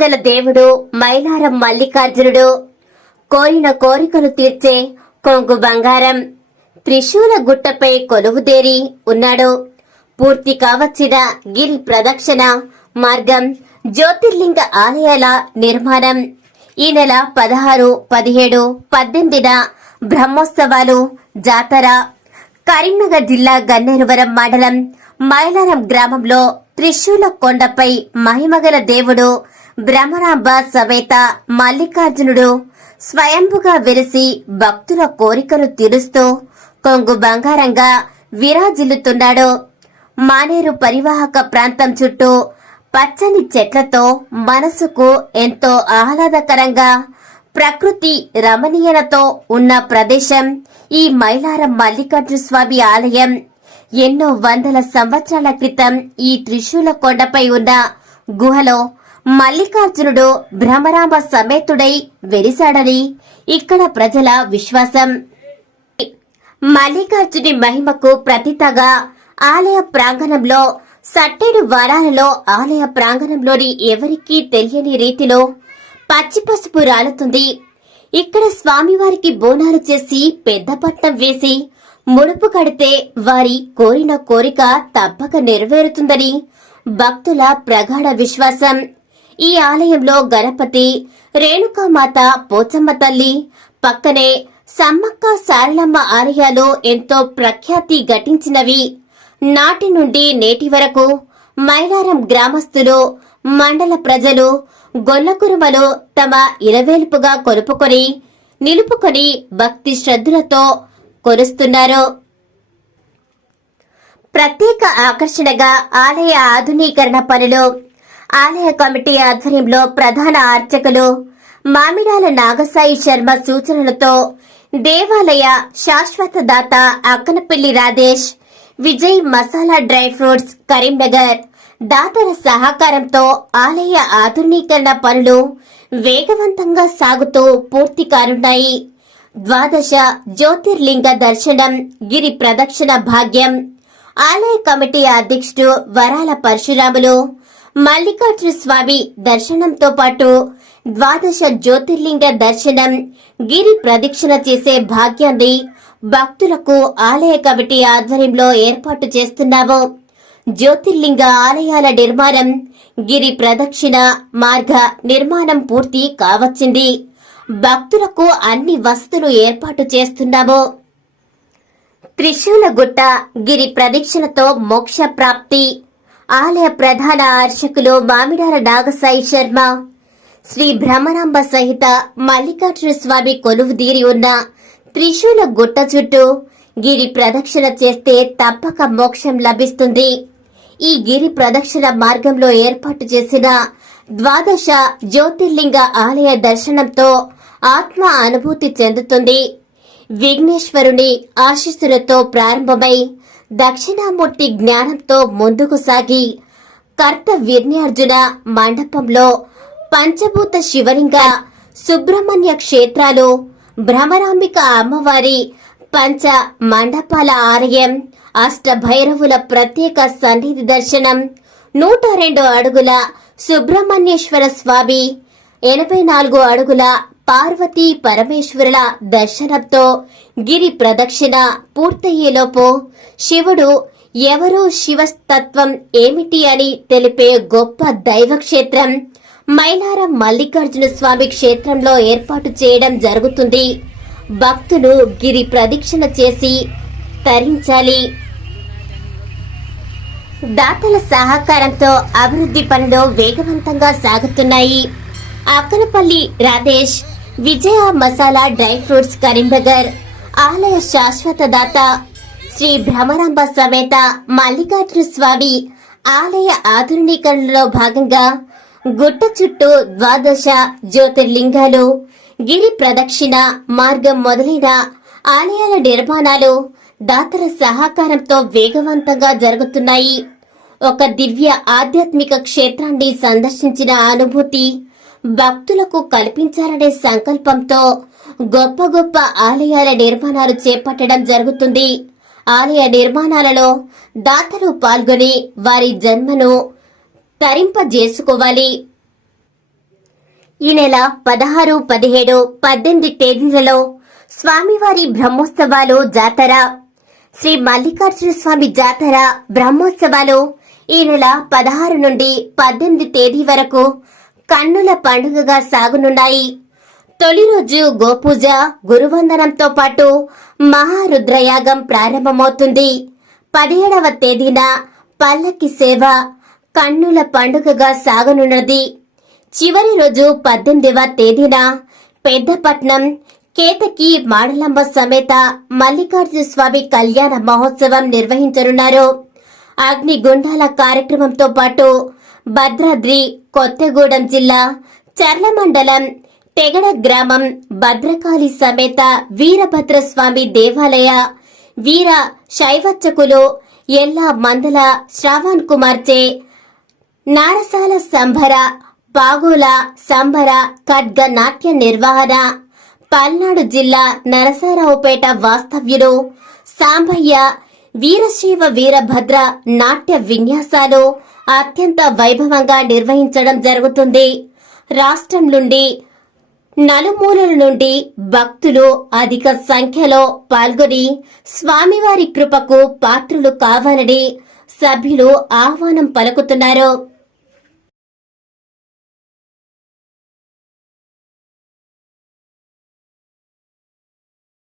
గల దేవుడు మైలారం మల్లికార్జునుడు కోరిన కోరికలు తీర్చే కొంగు బంగారం త్రిశూల గుట్టపై కొలువుదేరి ఉన్నాడు. పూర్తి కావచ్చిన గిరి ప్రదక్షిణ మార్గం, జ్యోతిర్లింగ ఆలయాల నిర్మాణం ఈ నెల 16, 17, 18న బ్రహ్మోత్సవాలు, జాతర. కరీంనగర్ జిల్లా గన్నేరువరం మండలం మైలారం గ్రామంలో త్రిశూల కొండపై మహిమగల దేవుడు భ్రమరాంబ సమేత మల్లికార్జునుడు స్వయంభుగా వెలిసి భక్తుల కోరికలు తీరుస్తూ కొంగు బంగారంగా విరాజిల్లుతున్నాడు. మానేరు పరివాహక ప్రాంతం చుట్టూ పచ్చని చెట్లతో మనసుకు ఎంతో ఆహ్లాదకరంగా, ప్రకృతి రమణీయతతో ఉన్న ప్రదేశం ఈ మైలారం మల్లికార్జున స్వామి ఆలయం. ఎన్నో వందల సంవత్సరాల క్రితం ఈ త్రిశూల కొండపై ఉన్న గుహలో మల్లికార్జునుడు భ్రమరాంబ సమేతుడై వెలిశాడని ఇక్కడ ప్రజల విశ్వాసం. మల్లికార్జుని మహిమకు ప్రతీతగా ఆలయ ప్రాంగణంలో సట్టెడు వారాలలో ఆలయ ప్రాంగణంలోని ఎవరికీ తెలియని రీతిలో పచ్చి పసుపు రాలుతుంది. ఇక్కడ స్వామివారికి బోనాలు చేసి పెద్ద పట్నం వేసి ముడుపు కడితే వారి కోరిన కోరిక తప్పక నెరవేరుతుందని భక్తుల ప్రగాఢ విశ్వాసం. ఈ ఆలయంలో గణపతి, రేణుకామాత, పోచమ్మ తల్లి, పక్కనే సమ్మక్క సారలమ్మ ఆలయాలు ఎంతో ప్రఖ్యాతి ఘటించినవి. నాటి నుండి నేటి వరకు మైలారం గ్రామస్తులు, మండల ప్రజలు గొల్లకురుమలు తమ ఇలవేల్పుగా కొలుపుకొని నిలుపుకొని భక్తి శ్రద్ధలతో కొలుస్తున్నారు. ప్రత్యేక ఆకర్షణగా ఆలయ ఆధునీకరణ పనులు. ఆలయ కమిటీ ఆధ్వర్యంలో ప్రధాన అర్చకులు మామిడాల నాగసాయి శర్మ సూచనలతో దేవాలయ శాశ్వత దాత అక్కనపల్లి రాధేష్, విజయ్ మసాలా డ్రై ఫ్రూట్స్ కరీంనగర్ దాతల సహకారంతో ఆలయ ఆధునీకరణ పనులు వేగవంతంగా సాగుతూ పూర్తి కానున్నాయి. 12 జ్యోతిర్లింగ దర్శనం, గిరి ప్రదక్షిణ భాగ్యం. ఆలయ కమిటీ అధ్యక్షుడు వరాల పరశురాములు మల్లికార్జున స్వామి దర్శనంతో పాటు 12 జ్యోతిర్లింగ దర్శనం, గిరి ప్రదక్షిణ చేసే భాగ్యాన్ని భక్తులకు ఆలయ కమిటీ ఆధ్వర్యంలో ఏర్పాటు చేస్తున్నాము. జ్యోతిర్లింగ ఆలయాల నిర్మాణం, గిరి ప్రదక్షిణ మార్గ నిర్మాణం పూర్తి కావచ్చింది. భక్తులకు అన్ని వసతులు ఏర్పాటు చేస్తున్నాము. త్రిశూల గుట్ట గిరి ప్రదక్షిణతో మోక్ష ప్రాప్తి. ఆలయ ప్రధాన అర్చకులు మామిడాల నాగసాయి శర్మ శ్రీ భ్రమరాంబ సహిత మల్లికార్జున స్వామి కొలువుదీరి ఉన్న త్రిశూల గుట్ట చుట్టూ గిరి ప్రదక్షిణ చేస్తే తప్పక మోక్షం లభిస్తుంది. ఈ గిరి ప్రదక్షిణ మార్గంలో ఏర్పాటు చేసిన 12 జ్యోతిర్లింగ ఆలయ దర్శనంతో ఆత్మ అనుభూతి చెందుతుంది. విఘ్నేశ్వరుని ఆశీస్సులతో ప్రారంభమై దక్షిణామూర్తి జ్ఞానంతో ముందుకు సాగి కర్తవీర్యార్జున మండపంలో పంచభూత శివలింగ సుబ్రహ్మణ్య క్షేత్రాలు, భ్రమరాంబిక అమ్మవారి పంచ మండపాల ఆలయం, అష్టభైరవుల ప్రత్యేక సన్నిధి దర్శనం, 102 అడుగుల సుబ్రహ్మణ్యేశ్వర స్వామి, 84 అడుగుల పార్వతీ పరమేశ్వరుల దర్శనంతో గిరి ప్రదక్షిణ పూర్తయ్యేలోపు శివుడు ఎవరు, శివతత్వం ఏమిటి అని తెలిపే గొప్ప దైవక్షేత్రం మైలారం మల్లికార్జున స్వామి క్షేత్రంలో ఏర్పాటు చేయడం జరుగుతుంది. భక్తులు గిరి ప్రదక్షిణ చేసి తరించాలి. దాతల సహకారంతో అభివృద్ధి పనులు వేగవంతంగా సాగుతున్నాయి. అక్కనపల్లి రాధేష్, విజయ మసాలా డ్రై ఫ్రూట్స్ కరీంనగర్ ఆలయ శాశ్వత దాత శ్రీ భ్రమరాంబ సమేత మల్లికార్జున స్వామి ఆలయ ఆధునీకరణలో భాగంగా గుట్ట చుట్టూ 12 జ్యోతిర్లింగాలు, గిరి ప్రదక్షిణ మార్గం మొదలైన ఆలయాల నిర్మాణాలు దాతల సహకారంతో వేగవంతంగా జరుగుతున్నాయి. ఒక దివ్య ఆధ్యాత్మిక క్షేత్రాన్ని సందర్శించిన అనుభూతి భక్తులకు కల్పించాలనే సంకల్పంతో గొప్ప గొప్ప ఆలయాల నిర్మాణాలు చేపట్టడం జరుగుతుంది. ఆలయ నిర్మాణాలలో దాతలు పాల్గొని వారి జన్మను తరింపజేసుకోవాలి. ఈ నెల 16, 17, 18 తేదీలలో స్వామివారి బ్రహ్మోత్సవాలు జాతర. శ్రీ మల్లికార్జున స్వామి జాతర బ్రహ్మోత్సవాలు ఈ నెల 16 నుండి 18 తేదీ వరకు కన్నుల పండుగగా సాగనున్నాయి. తొలి రోజు గోపూజ, గురువందనంతో పాటు మహారుద్రయాగం ప్రారంభమవుతుంది. 17వ తేదీన పల్లకి సేవ కన్నుల పండుగగా సాగనున్నది. చివరి రోజు 18వ తేదీన పెద్దపట్నం కేతకి మాడలమ్మ సమేత మల్లికార్జున స్వామి కళ్యాణ మహోత్సవం నిర్వహించనున్నారు. అగ్నిగుండాల కార్యక్రమంతో పాటు భద్రాద్రి కొత్తగూడెం జిల్లా చర్ల మండలం తెగడ గ్రామం భద్రకాళి సమేత వీరభద్రస్వామి దేవాలయ వీర శైవచ్చకులు ఎల్లా మందల శ్రావణ్ కుమార్చే నారసాల సంభర పాగోల సంబర ఖడ్గ నాట్య నిర్వహణ. పల్నాడు జిల్లా నరసరావుపేట వాస్తవ్యులు సాంబయ్య వీరశైవ వీరభద్ర నాట్య విన్యాసాలు అత్యంత వైభవంగా నిర్వహించడం జరుగుతుంది. రాష్ట్రం నుండి నలుమూలల నుండి భక్తులు అధిక సంఖ్యలో పాల్గొని స్వామివారి కృపకు పాత్రులు కావాలని సభ్యులు ఆహ్వానం పలుకుతున్నారు.